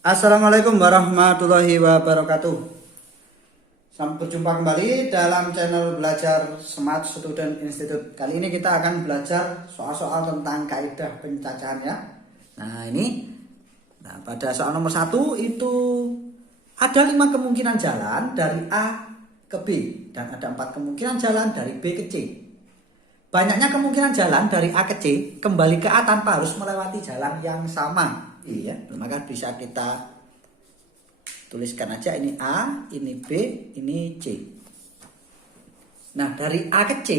Assalamualaikum warahmatullahi wabarakatuh. Sampai berjumpa kembali dalam channel Belajar Smart Student Institute. Kali ini kita akan belajar soal-soal tentang kaidah pencacahan ya. Pada soal nomor 1 itu ada 5 kemungkinan jalan dari A ke B dan ada 4 kemungkinan jalan dari B ke C. Banyaknya kemungkinan jalan dari A ke C kembali ke A tanpa harus melewati jalan yang sama. Iya, maka bisa kita tuliskan aja ini A, ini B, ini C. Nah, dari A ke C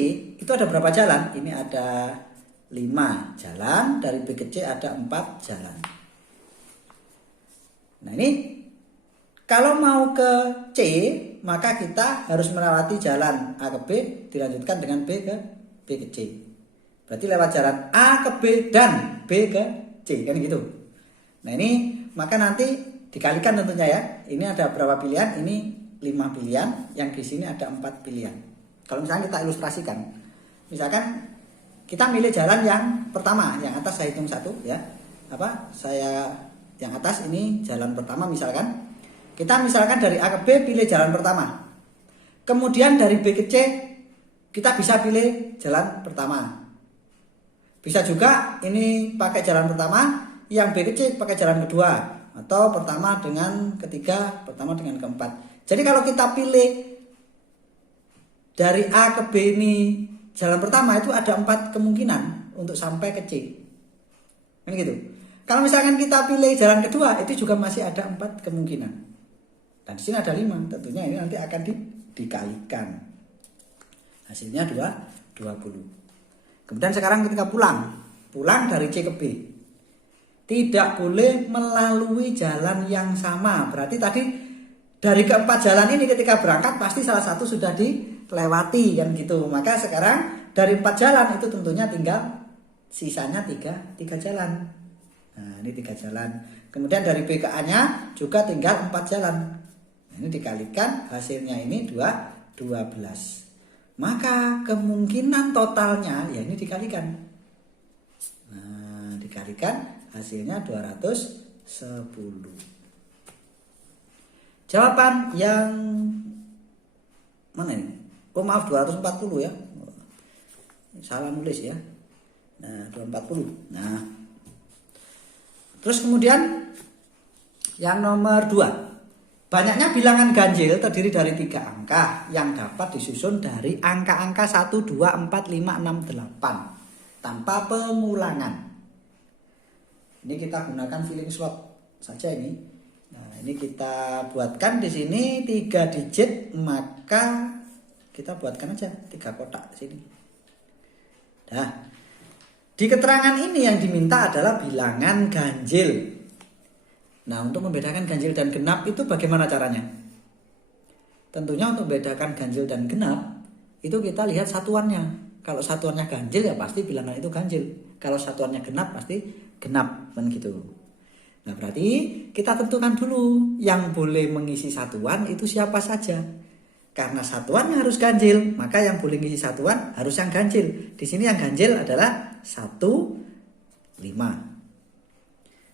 itu ada berapa jalan? Ini ada 5 jalan, dari B ke C ada 4 jalan. Nah, ini kalau mau ke C, maka kita harus melewati jalan A ke B dilanjutkan dengan B ke C. Berarti lewat jalan A ke B dan B ke C, kan gitu. Nah, ini maka nanti dikalikan tentunya ya. Ini ada berapa pilihan? Ini 5 pilihan, yang di sini ada 4 pilihan. Kalau misalnya kita ilustrasikan, misalkan kita milih jalan yang pertama, yang atas saya hitung 1 ya. Saya yang atas ini jalan pertama misalkan. Kita misalkan dari A ke B pilih jalan pertama. Kemudian dari B ke C kita bisa pilih jalan pertama. Bisa juga ini pakai jalan pertama, yang B ke C pakai jalan kedua, atau pertama dengan ketiga, pertama dengan keempat. Jadi kalau kita pilih dari A ke B ini jalan pertama itu ada 4 kemungkinan untuk sampai ke C. Kan gitu. Kalau misalkan kita pilih jalan kedua itu juga masih ada 4 kemungkinan. Dan di sini ada 5, tentunya ini nanti akan dikalikan. Hasilnya 20. Kemudian sekarang ketika pulang dari C ke B, tidak boleh melalui jalan yang sama. Berarti tadi dari keempat jalan ini ketika berangkat pasti salah satu sudah dilewati kan gitu. Maka sekarang dari 4 jalan itu tentunya tinggal sisanya 3 jalan. Nah, ini 3 jalan. Kemudian dari B ke A-nya juga tinggal 4 jalan. Nah, ini dikalikan hasilnya ini 12. Maka kemungkinan totalnya ya ini dikalikan. Nah, dikalikan hasilnya 210. Jawaban yang mana ini? Oh maaf, 240 ya. Salah nulis ya. Nah, 240. Nah. Terus kemudian yang nomor 2. Banyaknya bilangan ganjil terdiri dari 3 angka yang dapat disusun dari angka-angka 1, 2, 4, 5, 6, 8 tanpa pengulangan. Ini kita gunakan filling slot saja ini. Nah, ini kita buatkan di sini 3 digit, maka kita buatkan aja 3 kotak di sini. Nah, di keterangan ini yang diminta adalah bilangan ganjil. Nah, untuk membedakan ganjil dan genap itu bagaimana caranya? Tentunya untuk membedakan ganjil dan genap itu kita lihat satuannya. Kalau satuannya ganjil ya pasti bilangan itu ganjil. Kalau satuannya genap pasti genap, kan gitu. Nah, berarti kita tentukan dulu yang boleh mengisi satuan itu siapa saja. Karena satuannya harus ganjil, maka yang boleh mengisi satuan harus yang ganjil. Di sini yang ganjil adalah 1, 5.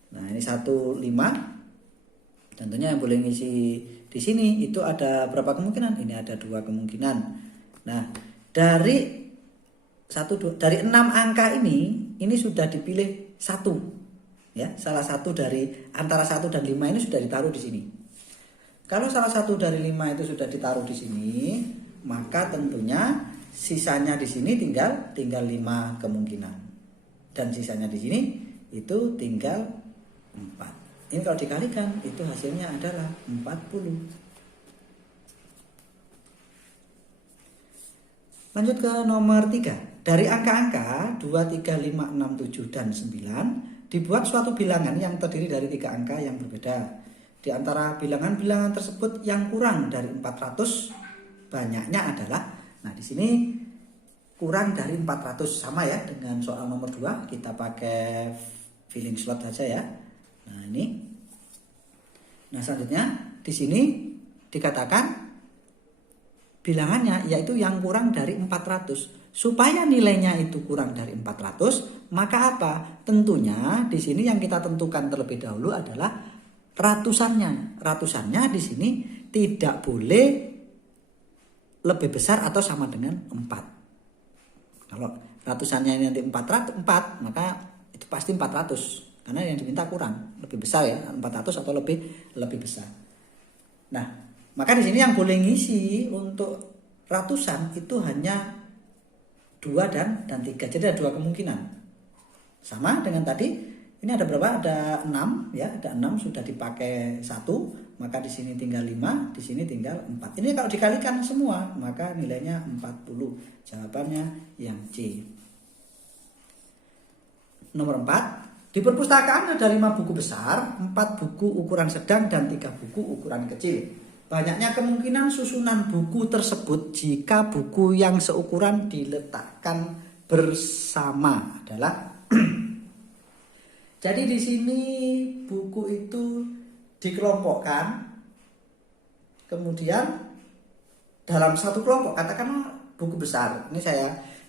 Nah, ini 1, 5. Tentunya yang boleh ngisi di sini itu ada berapa kemungkinan? Ini ada 2 kemungkinan. Nah, dari 6 angka ini sudah dipilih 1. Ya, salah satu dari antara 1 dan 5 ini sudah ditaruh di sini. Kalau salah satu dari 5 itu sudah ditaruh di sini, maka tentunya sisanya di sini tinggal 5 kemungkinan. Dan sisanya di sini itu tinggal 4. Ini kalau dikalikan itu hasilnya adalah 40. Lanjut ke nomor 3. Dari angka-angka 2, 3, 5, 6, 7, dan 9 dibuat suatu bilangan yang terdiri dari 3 angka yang berbeda. Di antara bilangan-bilangan tersebut yang kurang dari 400 banyaknya adalah, nah di sini kurang dari 400 sama ya dengan soal nomor 2, kita pakai filling slot saja ya. Nah, ini. Nah, selanjutnya di sini dikatakan bilangannya yaitu yang kurang dari 400. Supaya nilainya itu kurang dari 400, maka apa? Tentunya di sini yang kita tentukan terlebih dahulu adalah ratusannya. Ratusannya di sini tidak boleh lebih besar atau sama dengan 4. Kalau ratusannya ini nanti 400, maka itu pasti 400. Karena yang diminta kurang, lebih besar ya, 400 atau lebih besar. Nah, maka di sini yang boleh ngisi untuk ratusan itu hanya 2 dan 3. Jadi ada 2 kemungkinan. Sama dengan tadi, ini ada berapa? Ada 6 ya, ada 6 sudah dipakai 1, maka di sini tinggal 5, di sini tinggal 4. Ini kalau dikalikan semua, maka nilainya 40. Jawabannya yang C. Nomor 4, di perpustakaan ada 5 buku besar, 4 buku ukuran sedang, dan 3 buku ukuran kecil. Banyaknya kemungkinan susunan buku tersebut jika buku yang seukuran diletakkan bersama adalah jadi di sini buku itu dikelompokkan, kemudian dalam satu kelompok, katakanlah buku besar. Ini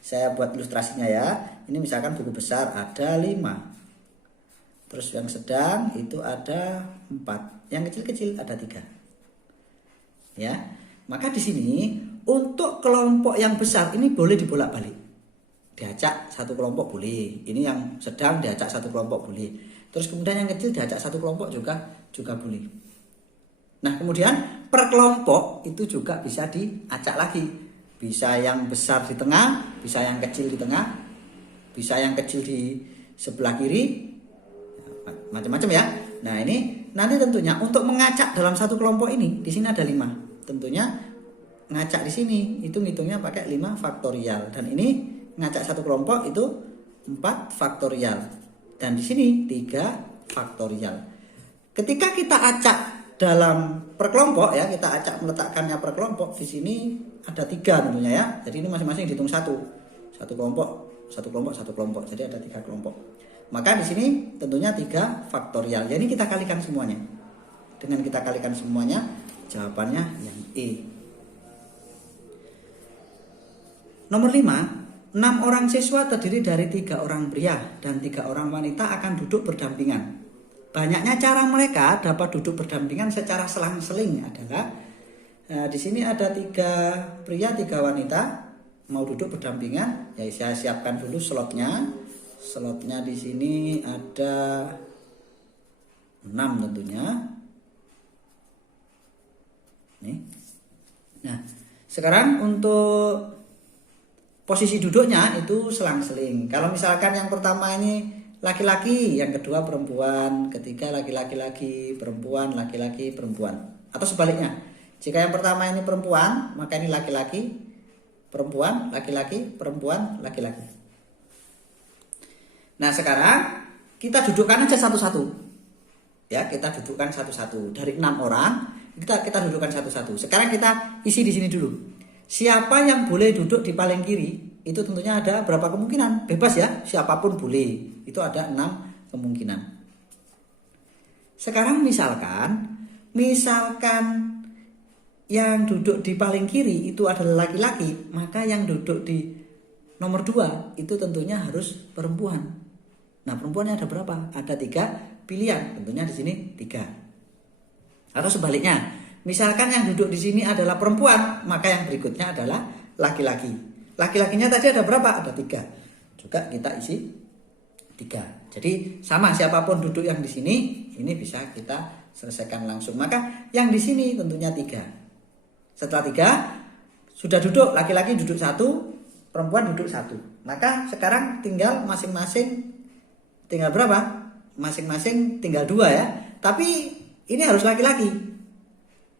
saya buat ilustrasinya ya. Ini misalkan buku besar ada 5. Terus yang sedang itu ada 4, yang kecil-kecil ada 3. Ya, maka di sini untuk kelompok yang besar ini boleh dibolak-balik. Diacak satu kelompok boleh. Ini yang sedang diacak satu kelompok boleh. Terus kemudian yang kecil diacak satu kelompok juga boleh. Nah, kemudian per kelompok itu juga bisa diacak lagi. Bisa yang besar di tengah, bisa yang kecil di tengah, bisa yang kecil di sebelah kiri. Macam-macam ya. Nah, ini nanti tentunya untuk mengacak dalam satu kelompok ini, di sini ada 5. Tentunya ngacak di sini itu ngitungnya pakai 5 faktorial, dan ini ngacak satu kelompok itu 4 faktorial, dan di sini 3 faktorial. Ketika kita acak dalam per kelompok ya, kita acak meletakkannya per kelompok, di sini ada 3 tentunya ya. Jadi ini masing-masing dihitung satu kelompok. Jadi ada 3 kelompok. Maka di sini tentunya 3 faktorial. Jadi kita kalikan semuanya. Dengan kita kalikan semuanya, jawabannya yang E. Nomor 5, 6 orang siswa terdiri dari 3 orang pria dan 3 orang wanita akan duduk berdampingan. Banyaknya cara mereka dapat duduk berdampingan secara selang-seling adalah di sini ada 3 pria, 3 wanita mau duduk berdampingan. Ya, saya siapkan dulu slotnya. Slotnya di sini ada 6 tentunya. Nih. Nah, sekarang untuk posisi duduknya itu selang-seling. Kalau misalkan yang pertama ini laki-laki, yang kedua perempuan, ketiga laki-laki, perempuan, laki-laki, perempuan. Atau sebaliknya. Jika yang pertama ini perempuan, maka ini laki-laki, perempuan, laki-laki, perempuan, laki-laki. Nah, sekarang kita dudukkan aja satu-satu. Ya, kita dudukkan satu-satu. Dari 6 orang, kita dudukkan satu-satu. Sekarang kita isi di sini dulu. Siapa yang boleh duduk di paling kiri? Itu tentunya ada berapa kemungkinan? Bebas ya, siapapun boleh. Itu ada 6 kemungkinan. Sekarang misalkan yang duduk di paling kiri itu adalah laki-laki, maka yang duduk di nomor 2 itu tentunya harus perempuan. Nah, perempuannya ada berapa? Ada 3 pilihan. Tentunya di sini 3. Atau sebaliknya, misalkan yang duduk di sini adalah perempuan, maka yang berikutnya adalah laki-laki. Laki-lakinya tadi ada berapa? Ada 3. Juga kita isi 3. Jadi sama, siapapun duduk yang di sini, ini bisa kita selesaikan langsung. Maka yang di sini tentunya 3. Setelah 3 sudah duduk, laki-laki duduk 1, perempuan duduk 1. Maka sekarang tinggal masing-masing tinggal berapa? Masing-masing tinggal 2 ya. Tapi ini harus laki-laki.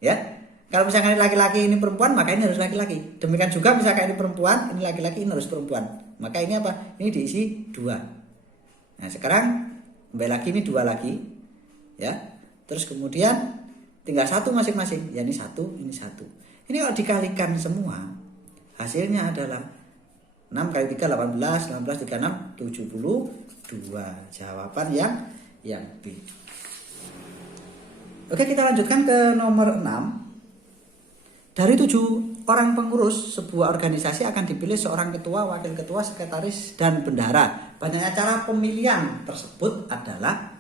Ya. Kalau misalkan ini laki-laki, ini perempuan, maka ini harus laki-laki. Demikian juga misalkan ini perempuan, ini laki-laki, ini harus perempuan. Maka ini apa? Ini diisi 2. Nah, sekarang kembali lagi ini 2 lagi. Ya. Terus kemudian tinggal 1 masing-masing. Ya, ini 1, ini 1. Ini kalau dikalikan semua, hasilnya adalah 6 kali 3 18, 18 36 72. Jawaban yang B. Oke, kita lanjutkan ke nomor 6. Dari 7 orang pengurus sebuah organisasi akan dipilih seorang ketua, wakil ketua, sekretaris, dan bendahara. Banyaknya cara pemilihan tersebut adalah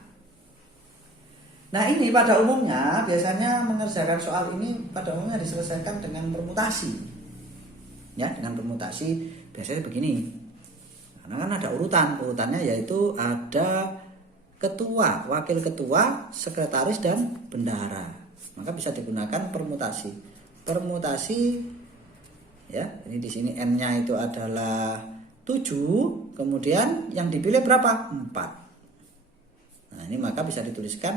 Nah ini pada umumnya biasanya mengerjakan soal ini pada umumnya diselesaikan dengan permutasi. Ya, dengan permutasi biasanya begini. Karena kan ada urutannya yaitu ada ketua, wakil ketua, sekretaris dan bendahara. Maka bisa digunakan permutasi. Permutasi ya, ini di sini n-nya itu adalah 7, kemudian yang dipilih berapa? 4. Nah, ini maka bisa dituliskan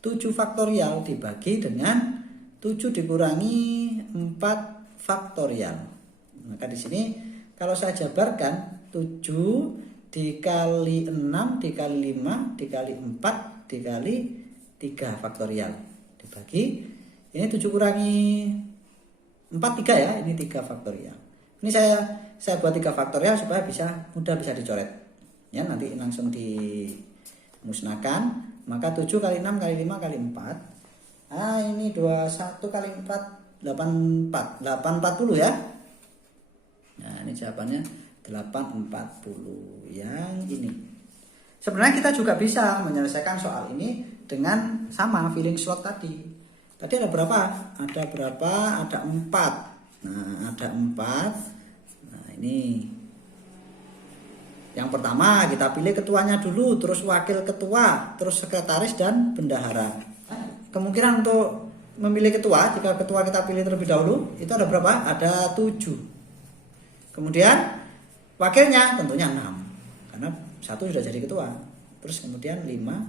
7 faktorial dibagi dengan 7 dikurangi 4 faktorial. Maka di sini kalau saya jabarkan 7 dikali 6 dikali 5 dikali 4 dikali 3 faktorial dibagi ini 7 kurangi 4 3 ya, ini 3 faktorial. Ini saya buat 3 faktorial supaya mudah bisa dicoret. Ya, nanti langsung dimusnahkan. Maka 7 kali 6 kali 5 kali 4. Nah, ini 21 kali 4 840 ya. Nah, ini jawabannya 840 yang ini. Sebenarnya kita juga bisa menyelesaikan soal ini dengan sama filling slot tadi. Tadi ada berapa? Ada 4. Nah, ada 4. Nah, ini yang pertama kita pilih ketuanya dulu, terus wakil ketua, terus sekretaris dan bendahara. Kemungkinan untuk memilih ketua, jika ketua kita pilih terlebih dahulu, itu ada berapa? Ada 7. Kemudian wakilnya tentunya 6. Karena 1 sudah jadi ketua. Terus kemudian 5,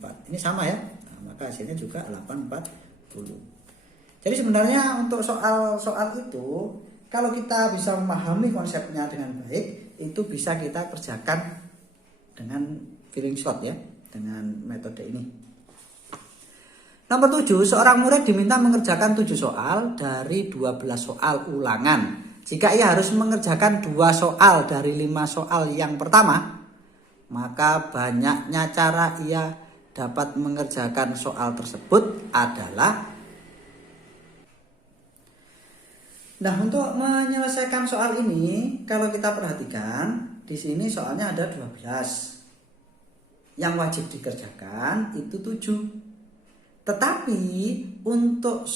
4. Ini sama ya. Nah, maka hasilnya juga 840. Jadi sebenarnya untuk soal itu, kalau kita bisa memahami konsepnya dengan baik, itu bisa kita kerjakan dengan filling slot ya, dengan metode ini. Nomor 7, seorang murid diminta mengerjakan 7 soal dari 12 soal ulangan. Jika ia harus mengerjakan 2 soal dari 5 soal yang pertama, maka banyaknya cara ia dapat mengerjakan soal tersebut adalah. Nah, untuk menyelesaikan soal ini, kalau kita perhatikan, di sini soalnya ada 12. Yang wajib dikerjakan itu 7. Tetapi untuk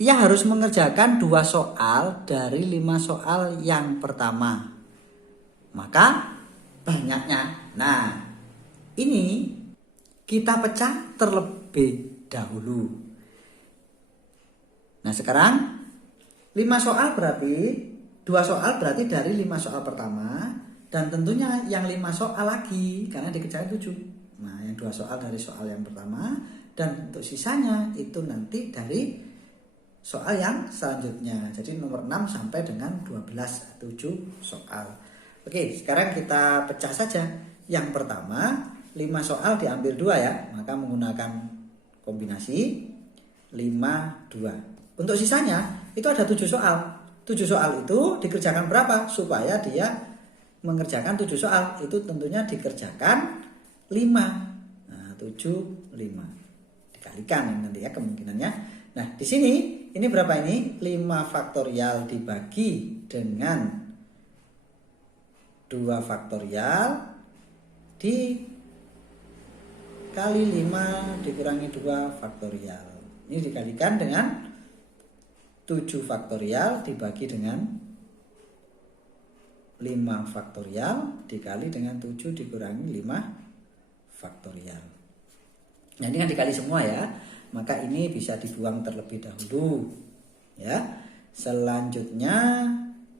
ia harus mengerjakan 2 soal dari 5 soal yang pertama. Maka banyaknya. Nah, ini kita pecah terlebih dahulu. Nah, sekarang 5 soal berarti 2 soal berarti dari 5 soal pertama, dan tentunya yang 5 soal lagi karena dikerjakan 7. Nah, yang 2 soal dari soal yang pertama, dan untuk sisanya itu nanti dari soal yang selanjutnya. Jadi nomor 6 sampai dengan 12, 7 soal. Oke, sekarang kita pecah saja. Yang pertama 5 soal diambil 2 ya, maka menggunakan kombinasi 5, 2. Untuk sisanya itu ada 7 soal. 7 soal itu dikerjakan berapa? Supaya dia mengerjakan 7 soal itu tentunya dikerjakan 5. Nah, 7, 5. Dikalikan nanti ya kemungkinannya. Nah, di sini ini berapa ini? 5 faktorial dibagi dengan 2 faktorial dikali 5 dikurangi 2 faktorial. Ini dikalikan dengan 7 faktorial dibagi dengan 5 faktorial dikali dengan 7 dikurangi 5 faktorial. Nah, ini kan dikali semua ya. Maka ini bisa dibuang terlebih dahulu. Ya. Selanjutnya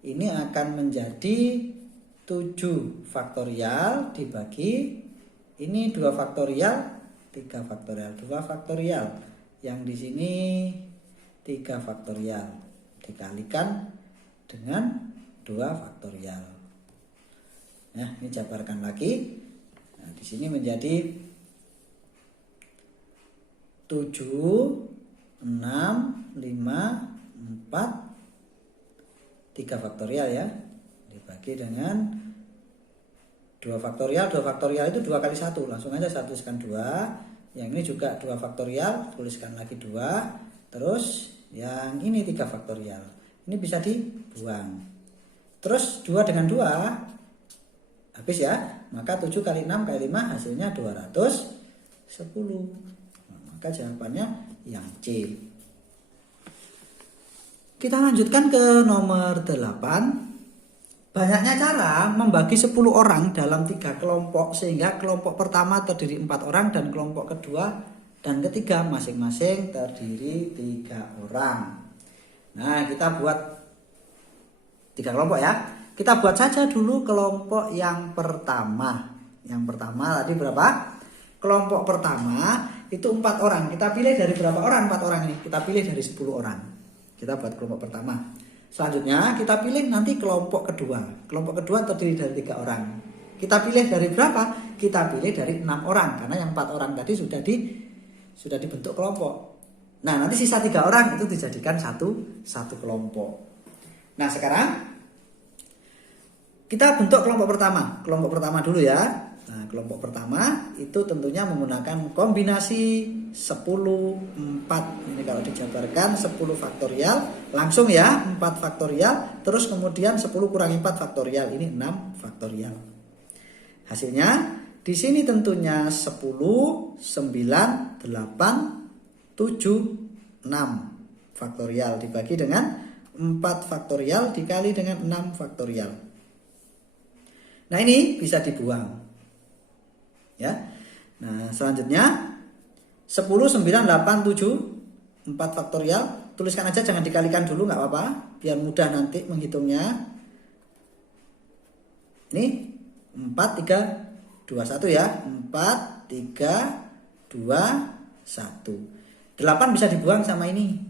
ini akan menjadi 7 faktorial dibagi ini 2 faktorial, 3 faktorial, 2 faktorial. Yang di sini 3 faktorial dikalikan dengan 2 faktorial. Nah, ini jabarkan lagi. Nah, di sini menjadi 7, 6, 5, 4, 3 faktorial ya. Dibagi dengan 2 faktorial. 2 faktorial itu 2 kali 1. Langsung aja 1 tuliskan 2. Yang ini juga 2 faktorial. Tuliskan lagi 2. Terus yang ini 3 faktorial. Ini bisa dibuang. Terus 2 dengan 2 habis ya. Maka 7 kali 6 kali 5 hasilnya 200. 10. Nah, maka jawabannya yang C. Kita lanjutkan ke nomor 8. Banyaknya cara membagi 10 orang dalam 3 kelompok sehingga kelompok pertama terdiri 4 orang dan kelompok kedua dan ketiga masing-masing terdiri 3 orang. Nah, kita buat 3 kelompok ya. Kita buat saja dulu kelompok yang pertama. Yang pertama tadi berapa? Kelompok pertama itu 4 orang. Kita pilih dari berapa orang? 4 orang ini. Kita pilih dari 10 orang. Kita buat kelompok pertama. Selanjutnya kita pilih nanti kelompok kedua. Kelompok kedua terdiri dari 3 orang. Kita pilih dari berapa? Kita pilih dari 6 orang. Karena yang 4 orang tadi sudah dibentuk kelompok. Nah, nanti sisa 3 orang itu dijadikan satu kelompok. Nah, sekarang kita bentuk kelompok pertama. Kelompok pertama dulu ya. Nah, kelompok pertama itu tentunya menggunakan kombinasi 10, 4. Ini kalau dijabarkan 10 faktorial. Langsung ya, 4 faktorial. Terus kemudian 10 kurangi 4 faktorial. Ini 6 faktorial. Hasilnya di sini tentunya 10, 9, 8, 7, 6 faktorial. Dibagi dengan 4 faktorial dikali dengan 6 faktorial. Nah, ini bisa dibuang. Ya. Nah, selanjutnya 10, 9, 8, 7 4 faktorial. Tuliskan aja, jangan dikalikan dulu, nggak apa-apa, biar mudah nanti menghitungnya. Ini 4, 3, 2, 1 ya. 4, 3, 2, 1. 8 bisa dibuang sama ini.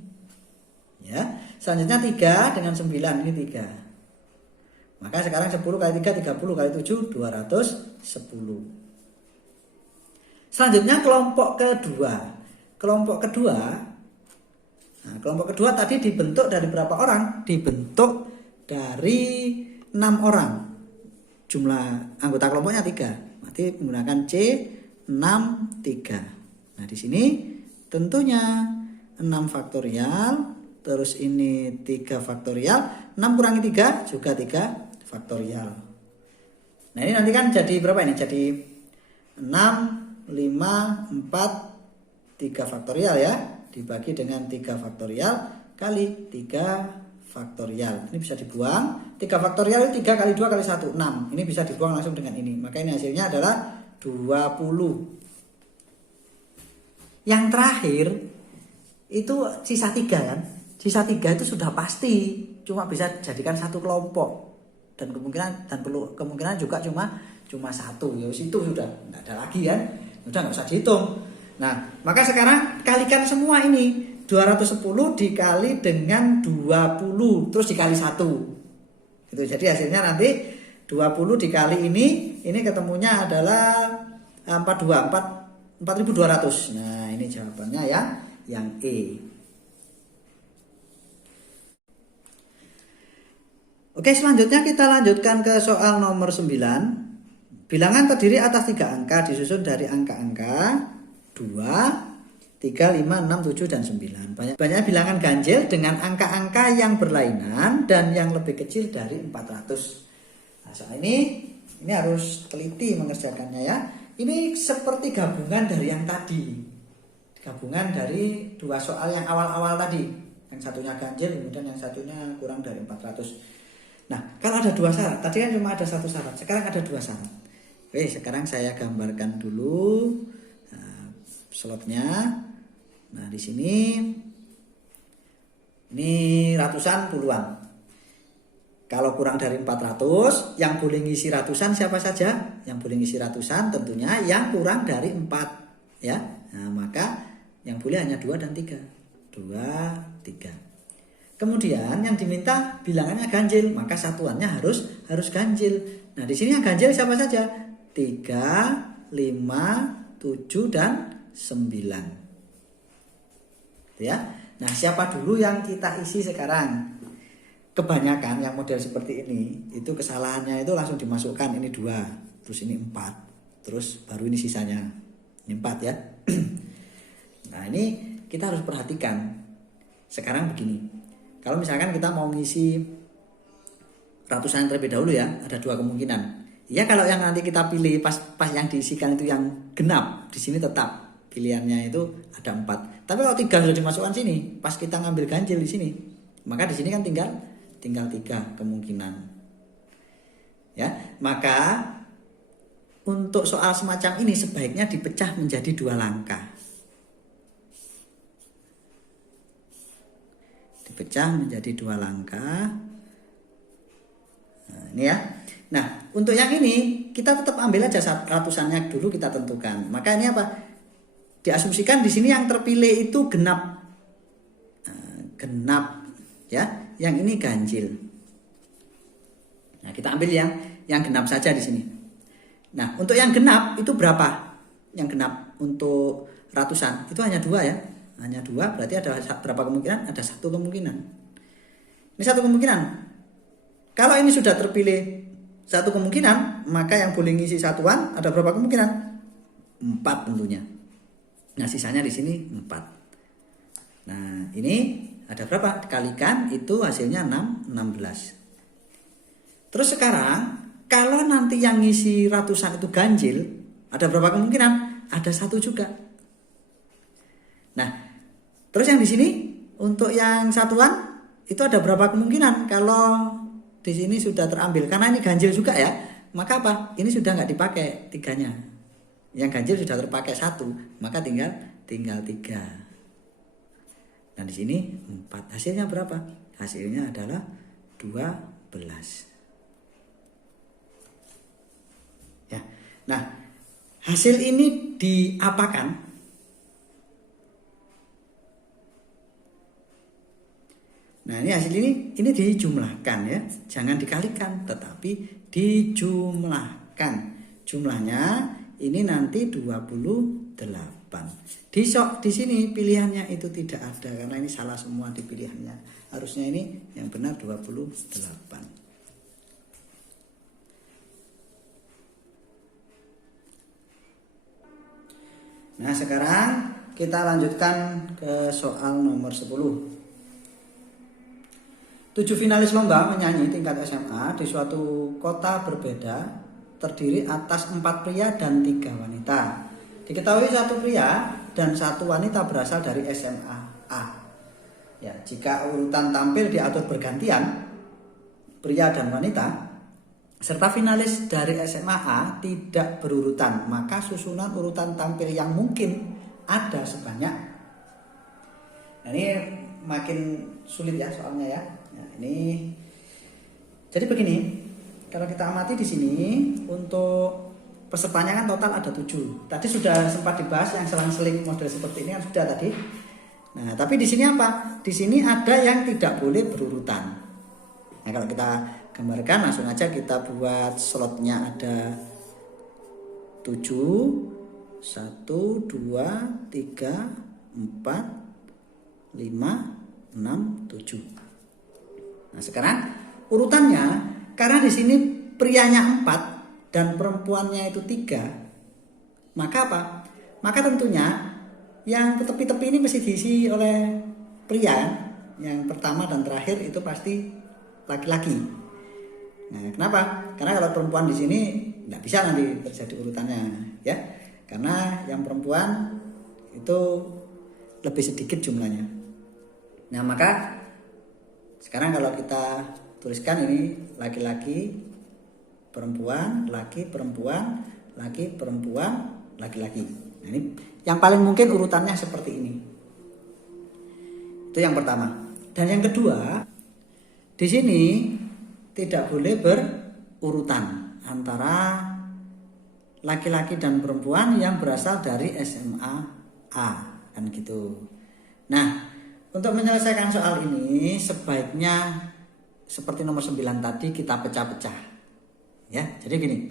Ya. Selanjutnya 3 dengan 9, ini 3. Maka sekarang 10 kali 3, 30 kali 7, 210. Selanjutnya kelompok kedua. Kelompok kedua tadi dibentuk dari berapa orang? Dibentuk dari 6 orang. Jumlah anggota kelompoknya 3. Berarti menggunakan C 6, 3. Nah, di sini tentunya 6 faktorial, terus ini 3 faktorial, 6 kurangi 3 juga 3 faktorial. Nah, ini nanti kan jadi berapa ini? Jadi 6, 5, 4, 3 faktorial ya. Dibagi dengan 3 faktorial kali 3 faktorial. Ini bisa dibuang. 3 faktorial 3 kali 2 kali 1, 6. Ini bisa dibuang langsung dengan ini. Maka ini hasilnya adalah 20. Yang terakhir itu sisa 3 kan. Sisa 3 itu sudah pasti cuma bisa jadikan satu kelompok. Dan kemungkinan juga cuma satu. Ya itu sudah enggak ada lagi kan. Udah nggak usah dihitung. Nah, maka sekarang kalikan semua ini. 210 dikali dengan 20 terus dikali 1. Gitu. Jadi hasilnya nanti 20 dikali ini ketemunya adalah 4.200. Nah, ini jawabannya ya yang E. Oke, selanjutnya kita lanjutkan ke soal nomor 9. Bilangan terdiri atas 3 angka disusun dari angka-angka 2, 3, 5, 6, 7, dan 9. Banyak bilangan ganjil dengan angka-angka yang berlainan dan yang lebih kecil dari 400. Nah, soal ini harus teliti mengerjakannya ya. Ini seperti gabungan dari yang tadi. Gabungan dari 2 soal yang awal-awal tadi. Yang satunya ganjil, kemudian yang satunya kurang dari 400. Nah, kalau ada 2 syarat, tadi kan cuma ada 1 syarat, sekarang ada 2 syarat. Oke, sekarang saya gambarkan dulu slotnya. Nah, di sini ini ratusan, puluhan. Kalau kurang dari 400, yang boleh ngisi ratusan siapa saja? Yang boleh ngisi ratusan tentunya yang kurang dari 4, ya. Nah, maka yang boleh hanya 2 dan 3. 2, 3. Kemudian yang diminta bilangannya ganjil, maka satuannya harus ganjil. Nah, di sini yang ganjil siapa saja? 3, 5, 7, dan 9. Ya. Nah, siapa dulu yang kita isi sekarang? Kebanyakan yang model seperti ini, itu kesalahannya itu langsung dimasukkan. Ini 2, terus ini 4, terus baru ini sisanya. Ini 4 ya. Nah, ini kita harus perhatikan. Sekarang begini. Kalau misalkan kita mau ngisi ratusan terlebih dahulu ya, ada 2 kemungkinan. Ya, kalau yang nanti kita pilih pas yang diisikan itu yang genap, di sini tetap. pilihannya itu ada 4. Tapi kalau 3 sudah dimasukkan sini, pas kita ngambil ganjil di sini, maka di sini kan tinggal 3 kemungkinan. Ya, maka untuk soal semacam ini sebaiknya dipecah menjadi 2 langkah. Dipecah menjadi 2 langkah. Nah, ini ya. Nah, untuk yang ini kita tetap ambil aja ratusannya dulu kita tentukan. Maka ini apa? Diasumsikan di sini yang terpilih itu genap. Nah, genap ya. Yang ini ganjil. Nah, kita ambil yang genap saja di sini. Nah, untuk yang genap itu berapa? Yang genap untuk ratusan itu hanya 2 ya. Hanya 2, berarti ada berapa kemungkinan? Ada 1 kemungkinan. Ini 1 kemungkinan. Kalau ini sudah terpilih 1 kemungkinan, maka yang boleh ngisi satuan ada berapa kemungkinan? 4 tentunya. Nah, sisanya di sini 4. Nah, ini ada berapa? Dikalikan itu hasilnya 16. Terus sekarang kalau nanti yang ngisi ratusan itu ganjil, ada berapa kemungkinan? Ada 1 juga. Nah, terus yang di sini untuk yang satuan itu ada berapa kemungkinan? Kalau di sini sudah terambil, karena ini ganjil juga ya, maka apa? Ini sudah nggak dipakai 3-nya. Yang ganjil sudah terpakai 1, maka tinggal 3. Nah, di sini 4. Hasilnya berapa? Hasilnya adalah 12. Ya. Nah, hasil ini diapakan? Nah, ini hasil ini dijumlahkan ya. Jangan dikalikan, tetapi dijumlahkan. Jumlahnya ini nanti 28. Di sini pilihannya itu tidak ada karena ini salah semua di pilihannya. Harusnya ini yang benar 28. Nah, sekarang kita lanjutkan ke soal nomor 10. 7 finalis lomba menyanyi tingkat SMA di suatu kota berbeda terdiri atas 4 pria dan 3 wanita. Diketahui 1 pria dan 1 wanita berasal dari SMA A. Ya, jika urutan tampil diatur bergantian, pria dan wanita, serta finalis dari SMA A tidak berurutan, maka susunan urutan tampil yang mungkin ada sebanyak. Nah, ini makin sulit ya soalnya ya. Nah, ini jadi begini, kalau kita amati di sini untuk pesertanya kan total ada 7. Tadi sudah sempat dibahas yang selang-seling model seperti ini kan sudah tadi. Nah, tapi di sini apa? Di sini ada yang tidak boleh berurutan. Nah, kalau kita gambarkan langsung aja kita buat slotnya ada 7, 1, 2, 3, 4, 5, 6, 7. Nah, sekarang urutannya karena di sini prianya 4 dan perempuannya itu 3, maka apa? Maka tentunya yang ke tepi-tepi ini mesti diisi oleh pria. Yang pertama dan terakhir itu pasti laki-laki. Nah, kenapa? Karena kalau perempuan di sini nggak bisa nanti terjadi urutannya, ya. Karena yang perempuan itu lebih sedikit jumlahnya. Nah, maka sekarang kalau kita tuliskan ini laki-laki, perempuan, laki, perempuan, laki, perempuan, laki-laki. Nah, ini yang paling mungkin urutannya seperti ini. Itu yang pertama. Dan yang kedua, di sini tidak boleh berurutan antara laki-laki dan perempuan yang berasal dari SMA A, kan gitu. Nah, untuk menyelesaikan soal ini sebaiknya seperti nomor 9 tadi kita pecah-pecah. Ya, jadi gini.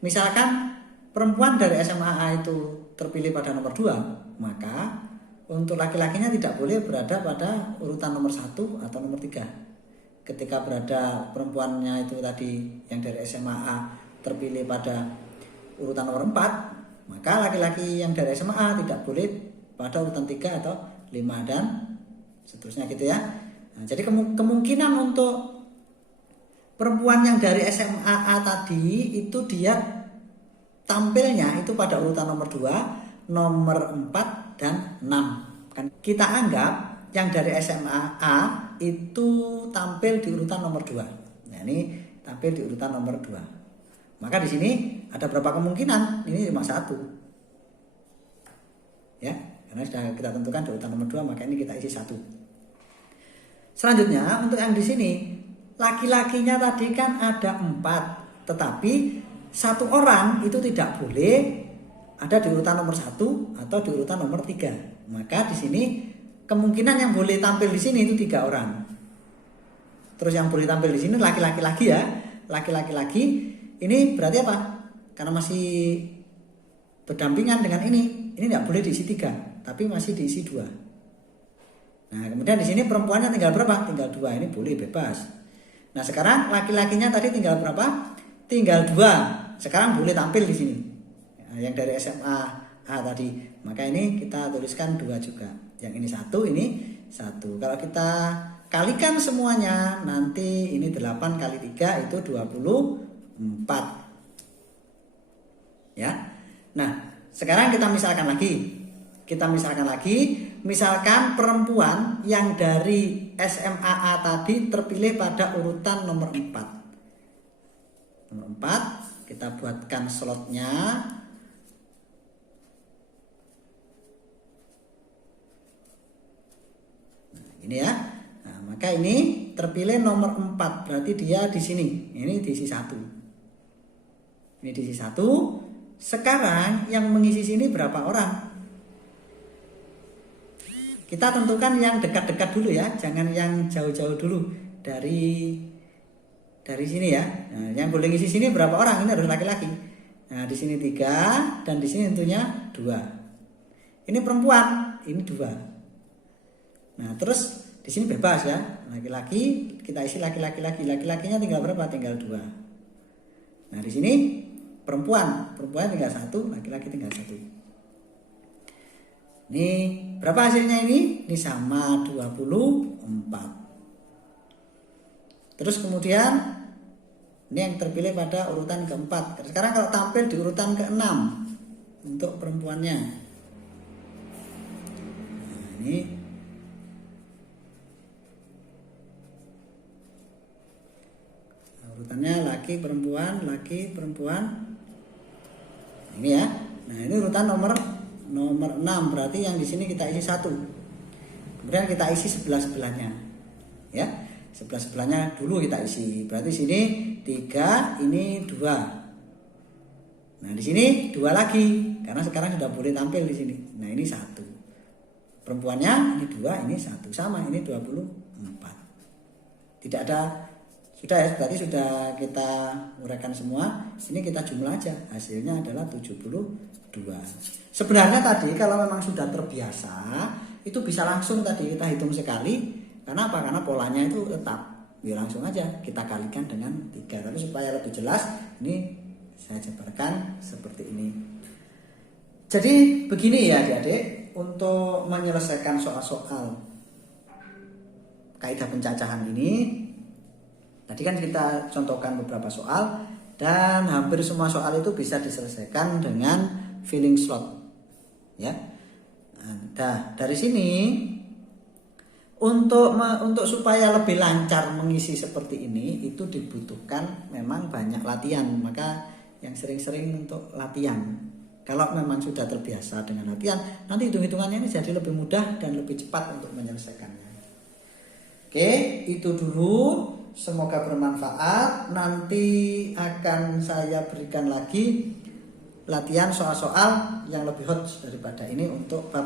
Misalkan perempuan dari SMA A itu terpilih pada nomor 2, maka untuk laki-lakinya tidak boleh berada pada urutan nomor 1 atau nomor 3. Ketika berada perempuannya itu tadi yang dari SMA A terpilih pada urutan nomor 4, maka laki-laki yang dari SMA A tidak boleh pada urutan 3 atau 5 dan seterusnya gitu ya. Nah, jadi kemungkinan untuk perempuan yang dari SMA A tadi itu dia tampilnya itu pada urutan nomor 2, nomor 4 dan 6. Kan kita anggap yang dari SMA A itu tampil di urutan nomor 2. Nah, ini tampil di urutan nomor 2. Maka di sini ada berapa kemungkinan? Ini cuma 1. Ya, karena sudah kita tentukan di urutan nomor 2, maka ini kita isi 1. Selanjutnya untuk yang di sini, laki-lakinya tadi kan ada 4, tetapi satu orang itu tidak boleh ada di urutan nomor 1 atau di urutan nomor 3. Maka di sini kemungkinan yang boleh tampil di sini itu 3 orang. Terus yang boleh tampil di sini laki-laki lagi ya. Laki-laki lagi ini berarti apa? Karena masih berdampingan dengan ini tidak boleh diisi 3, tapi masih diisi 2. Nah, kemudian di sini perempuannya tinggal berapa? Tinggal 2. Ini boleh bebas. Nah, sekarang laki-lakinya tadi tinggal berapa? Tinggal 2. Sekarang boleh tampil di sini. Nah, yang dari SMA A tadi. Maka ini kita tuliskan 2 juga. Yang ini 1, ini 1. Kalau kita kalikan semuanya, nanti ini 8 kali 3 itu 24. Ya. Nah, sekarang kita misalkan lagi. Misalkan perempuan yang dari SMA A tadi terpilih pada urutan nomor 4. Nomor 4, kita buatkan slotnya. Nah, ini ya. Nah, maka ini terpilih nomor 4, berarti dia di sini. Ini diisi 1. Ini diisi 1. Sekarang yang mengisi sini berapa orang? Kita tentukan yang dekat-dekat dulu ya, jangan yang jauh-jauh dulu dari sini ya. Nah, yang boleh ngisi sini berapa orang? Ini harus laki-laki. Nah, di sini 3 dan di sini tentunya 2. Ini perempuan, ini 2. Nah, terus di sini bebas ya. Laki-laki kita isi laki-laki. Laki-lakinya tinggal berapa? Tinggal 2. Nah, di sini perempuan tinggal 1, laki-laki tinggal 1. Ini berapa hasilnya ini? Ini sama 24. Terus kemudian ini yang terpilih pada urutan keempat. Sekarang kalau tampil di urutan ke-6 untuk perempuannya. Nah, ini urutannya laki perempuan. Ini ya. Nah, ini urutan nomor 6, berarti yang di sini kita isi 1. Kemudian kita isi sebelah-sebelahnya. Ya. Sebelah-sebelahnya dulu kita isi. Berarti sini 3, ini 2. Nah, di sini 2 lagi karena sekarang sudah boleh tampil di sini. Nah, ini 1. Perempuannya ini 2, ini 1. Sama, ini 24. Tidak ada, sudah ya, berarti sudah kita uraikan semua. Ini kita jumlah aja. Hasilnya adalah 72. Sebenarnya tadi kalau memang sudah terbiasa, itu bisa langsung tadi kita hitung sekali. Karena apa? Karena polanya itu tetap. Ya langsung aja kita kalikan dengan 3. Tapi supaya lebih jelas, ini saya jabarkan seperti ini. Jadi begini ya adik-adik, untuk menyelesaikan soal-soal kaidah pencacahan ini, tadi kan kita contohkan beberapa soal dan hampir semua soal itu bisa diselesaikan dengan filling slot. Ya. Nah, dari sini untuk supaya lebih lancar mengisi seperti ini itu dibutuhkan memang banyak latihan. Maka yang sering-sering untuk latihan. Kalau memang sudah terbiasa dengan latihan, nanti hitung-hitungannya ini jadi lebih mudah dan lebih cepat untuk menyelesaikannya. Oke, itu dulu. Semoga bermanfaat. Nanti akan saya berikan lagi latihan soal-soal yang lebih hot daripada ini untuk bab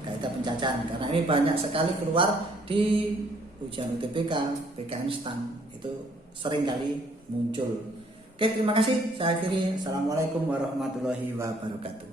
kaidah pencacahan, karena ini banyak sekali keluar di ujian UTBK, PKN STAN, itu sering kali muncul. Oke, terima kasih. Saya akhiri. Assalamualaikum warahmatullahi wabarakatuh.